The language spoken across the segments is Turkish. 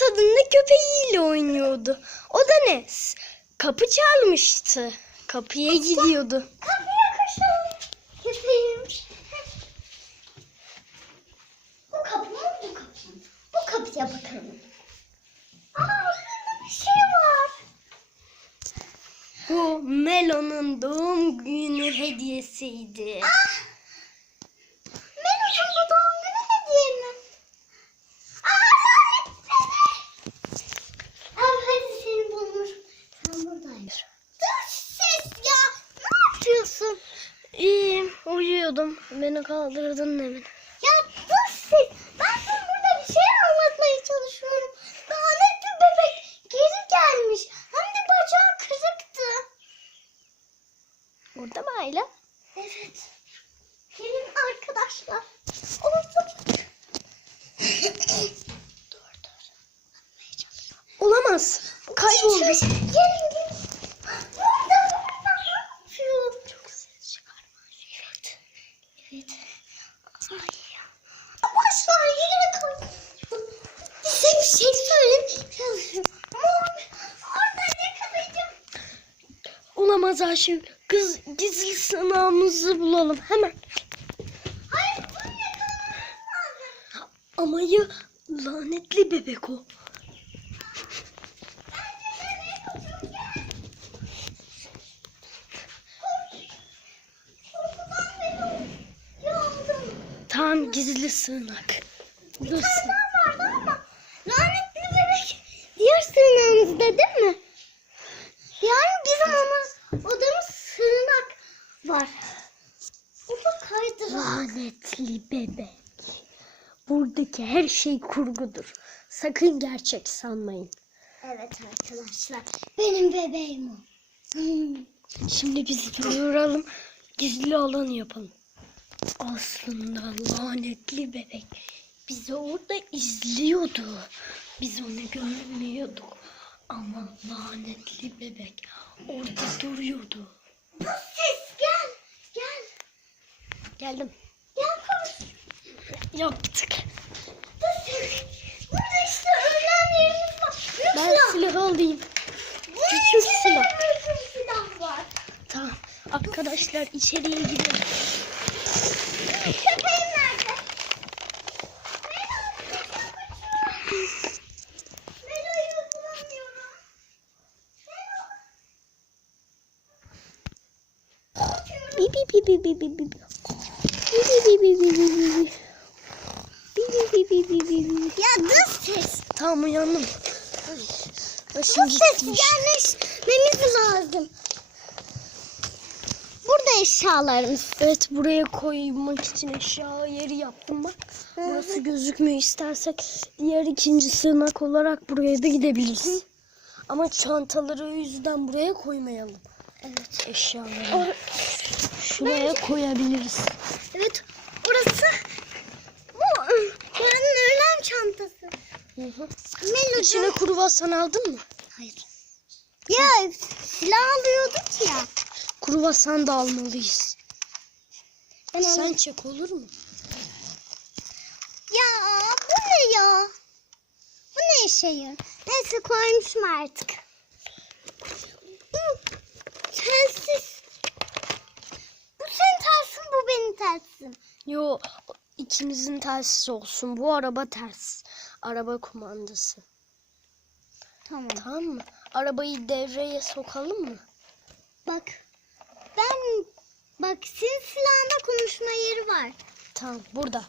tadında köpeğiyle oynuyordu. O da ne? Kapı çalmıştı. Kapıya gidiyordu. Kapıya koşalım. Köpeğim. Bu kapı mı bu kapı mı? Bu kapıya bakalım. Aa burada bir şey var. Bu Melo'nun doğum günü hediyesiydi. Ah! Melo'cum bu doğum günü hediye mi? Aa lanet bebek. Abi hadi seni bulmuş. Sen buradayım. Dur ses ya. Ne yapıyorsun? İyiyim, uyuyordum. Beni kaldırdın hemen. Ya dur ses. Ben sana burada bir şey anlatmaya çalışıyorum. Lanet bir bebek geri gelmiş. Hem de bacağı kırıktı. Burada mı Ayla? Evet. Gelin arkadaşlar. Orada. dur dur. Anlamaya çalışıyorum. Olamaz. Kayboldu. Gelin gelin. Burada burada ne yapıyor? Çok ses çıkarmış. Evet. Evet. Ay ya. Başlar yine koy. Size bir şey söylemeye çalışıyorum. Ama orada yakalayacağım. Olamaz Ayşe. Kız gizli sınavımızı bulalım hemen. Hayır bunu yakalamam lazım. Ama ya lanetli bebek o. Tam gizli sığınak. Burası. Lanetli bebek diğer sığınağımızda değil mi? Odamız sığınak var. O da kaydırak. Lanetli bebek. Buradaki her şey kurgudur. Sakın gerçek sanmayın. Evet arkadaşlar benim bebeğim o. Hmm. Şimdi biz duyuralım. Gizli alan yapalım. Aslında lanetli bebek bizi orada izliyordu. Biz onu görmüyorduk. Ama lanetli bebek orada duruyordu. Bu ses gel. Gel. Geldim. Gel koş. Yaptık. Ses. Burada işte öğlen yerimiz var. Büyük Ben silah. alayım. Küçük silah. silah var. Tamam. Arkadaşlar içeriye gidelim nerede? Melo'yu bulamıyorum. Bi bi bi bi bi bi bi. Bi bi bi bi bi bi bi bi. Bi bi bi bi bi bi bi. Ya dış ses. Tamam uyandım. Başım ses gitmiş. gelmemiz lazım. Burada eşyalarımız. Evet buraya koymak için eşya yeri yaptım bak. Burası gözükmüyor istersek diğer ikinci sığınak olarak buraya da gidebiliriz. Ama çantaları o yüzden buraya koymayalım. Evet. Eşyaları. Or- Şuraya koyabiliriz. evet. Orası bu buranın öğlen çantası. Hı hı. Melo'cum. İçine kruvasan aldın mı? Hayır. Ya silah alıyorduk ya. Kruvasan da almalıyız. Ben Sen Sen... çek olur mu? Ya bu ne ya? Bu ne işe yarıyor? Neyse koymuşum artık. Hı, Telsiz. Bu senin telsin telsim. Yo ikimizin telsiz olsun. Bu araba ters. Araba kumandası. Tamam. Tamam mı? Arabayı devreye sokalım mı? Bak. Ben bak senin silahında konuşma yeri var. Tamam burada.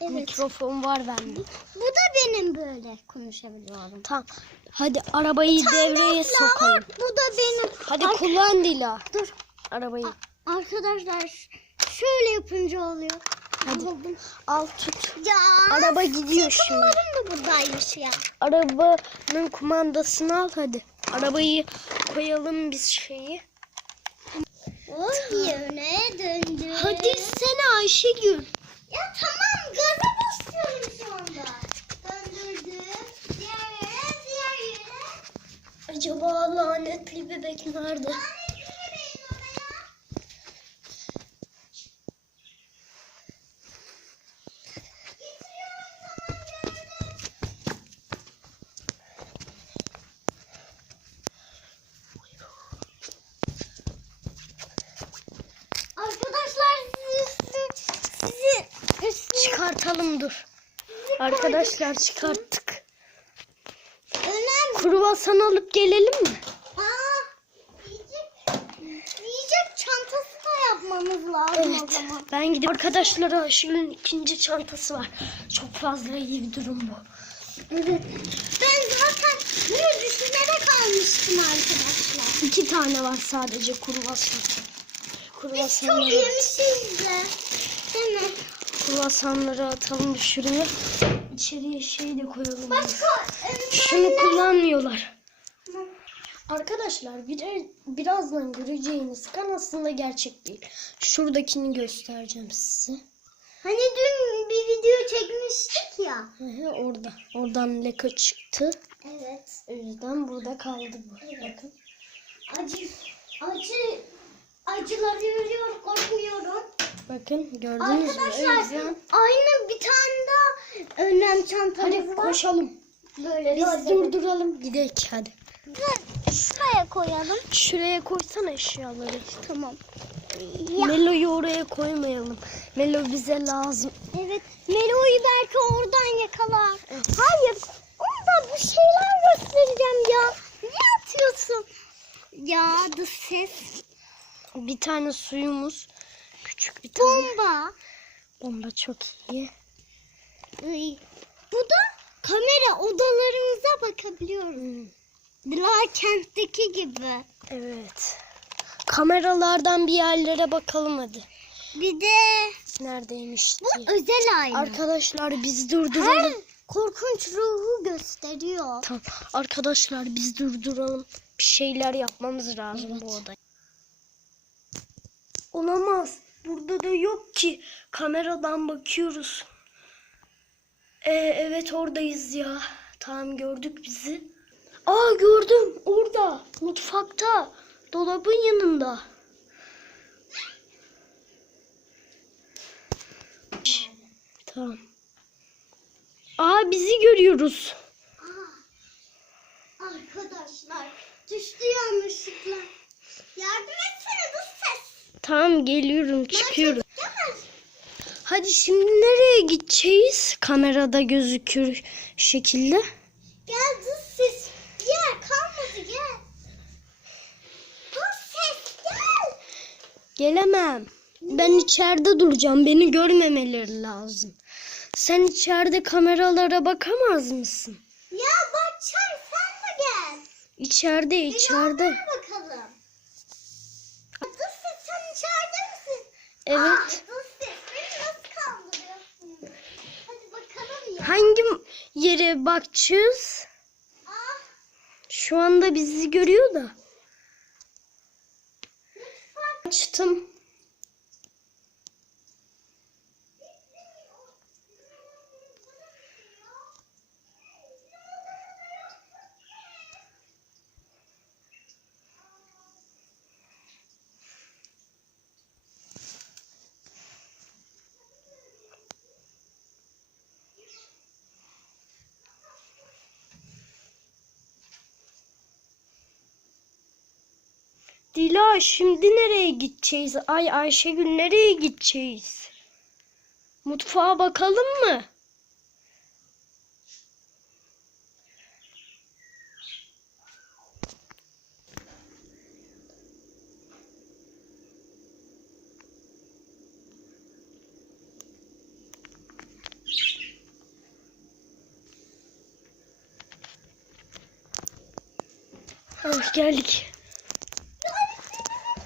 Evet. Mikrofon var bende. Bu da benim böyle konuşabiliyorum. Tamam. Hadi arabayı devreye Silah sokalım. var, Bu da benim. Hadi Ar- kullan Dila. Dur. Arabayı. Arkadaşlar ş- şöyle yapınca oluyor. Hadi. Buldum. Al tut. Ya. Araba gidiyor şimdi. Bunların da buradaymış ya. Arabanın kumandasını al hadi. Arabayı koyalım biz şeyi. O yerine döndü. Hadi sene Ayşegül. Ya tamam gaza basıyorum şu anda. Döndürdüm. Diğer yere diğer yere. Acaba lanetli bebek nerede? Lanet bebeğin oraya. Getiriyorum tamam gördüm. Tamamdır. Arkadaşlar çıkarttık. Önemli. Kruvasan alıp gelelim mi? Aa, yiyecek, yiyecek çantası da yapmamız lazım o Evet. zaman. Ben gidip arkadaşlara Ayşegül'ün ikinci çantası var. Çok fazla iyi bir durum bu. Evet. Ben zaten bunu düşünerek almıştım arkadaşlar. İki tane var sadece kruvasan. Biz çok yemişiz de. Değil mi? Kruvasanları atalım şuraya. İçeriye şey de koyalım. Başka Şunu kullanmıyorlar. Arkadaşlar bir, birazdan göreceğiniz kan aslında gerçek değil. Şuradakini göstereceğim size. Hani dün bir video çekmiştik ya. Hı hı, Orada. Oradan leka çıktı. Evet. O yüzden burada kaldı bu. Bakın. Acı, acı, acıları yürüyor, korkmuyorum. Bakın gördünüz mü? Arkadaşlar aynı bir tane daha önlem çantamız Hadi var. koşalım. Böyle Biz böyle. durduralım. Gidelim hadi. Şuraya koyalım. Şuraya koysana eşyaları. Tamam. Melo'yu oraya koymayalım. Melo bize lazım. Evet. Melo'yu belki oradan yakalar. Hayır. Orada bir şeyler göstereceğim ya. Niye atıyorsun? Ya the ses. Bir tane suyumuz. Küçük bir tane. Bomba. Bomba çok iyi. Bu da kamera odalarımıza bakabiliyoruz. Black Kent'teki gibi. Evet. Kameralardan bir yerlere bakalım hadi. Bir de Neredeymiş bu diye. özel ayna. Arkadaşlar biz Her durduralım. korkunç ruhu gösteriyor. Tamam. Arkadaşlar biz durduralım. Bir şeyler yapmamız lazım bu odaya. Olamaz. Burada da yok ki. Kameradan bakıyoruz. Ee, evet oradayız ya. Tamam gördük bizi. Aa gördüm. Orada. Mutfakta. Dolabın yanında. Tamam. Aa bizi görüyoruz. Aa, arkadaşlar düştü yanlışlıkla. Yardım etsene bu ses. Tamam geliyorum çıkıyorum. Gel. Hadi şimdi nereye gideceğiz? Kamerada gözükür şekilde. Gel dış ses. Yer kalmadı gel. Dış ses gel. Gelemem. Ben içeride duracağım. Beni görmemeleri lazım. Sen içeride kameralara bakamaz mısın? Ya Batçay sen de gel. İçeride, içeride. Gel ya. Hangi yere bakacağız? Aa, Şu anda bizi görüyor da. Açtım. Dila şimdi nereye gideceğiz? Ay Ayşegül nereye gideceğiz? Mutfağa bakalım mı? Ah, geldik.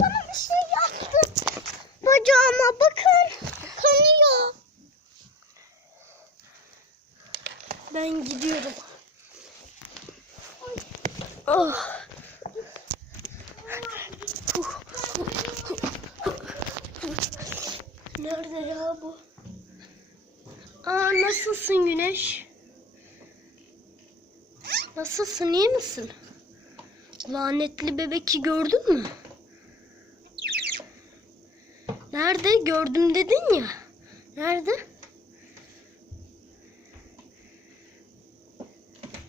bana bir şey yaptı. Bacağıma bakın. Kanıyor. Ben gidiyorum. Oh. Nerede ya bu? Aa nasılsın Güneş? Nasılsın iyi misin? Lanetli bebeki gördün mü? Nerede? Gördüm dedin ya. Nerede?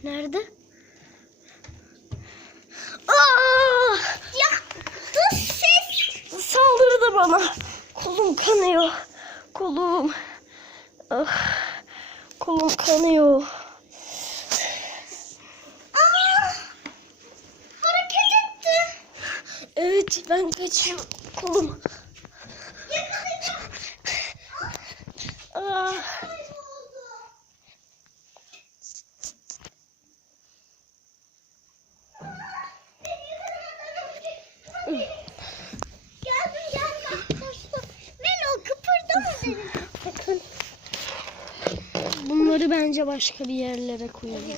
Nerede? Aa! Ya dış ses. Saldırdı bana. Kolum kanıyor. Kolum. Ah. Kolum kanıyor. Aa, hareket etti. Evet ben kaçıyorum. Kolum. Yakalayacağım. Aa, Kayboldu. Beni yakalamadan önce- Geldim geldim. Koştum. Melo kıpırdama dedim. bakın. Bunları bence başka bir yerlere koyalım.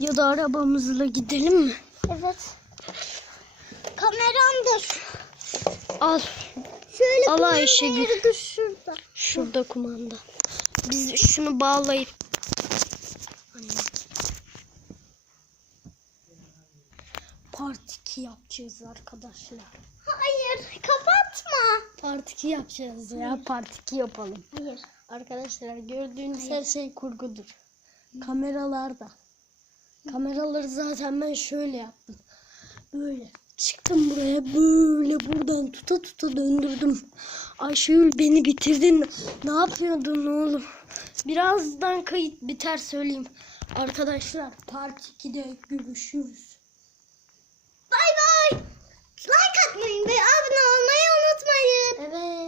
Ya da arabamızla gidelim mi? Evet. Kameramdır. Al. Şöyle kumanda Ayşegül. de şurada. Şurada kumanda. Biz şunu bağlayıp Anne. Part 2 yapacağız arkadaşlar. Hayır kapatma. Part 2 yapacağız ya. Part 2 yapalım. Hayır. Arkadaşlar gördüğünüz her şey kurgudur. Kameralar da. Kameraları zaten ben şöyle yaptım. Böyle çıktım buraya böyle buradan tuta tuta döndürdüm. Ayşegül beni bitirdin. Ne yapıyordun oğlum? Birazdan kayıt biter söyleyeyim. Arkadaşlar part 2'de görüşürüz. Bay bay. Like atmayı ve abone olmayı unutmayın. Evet.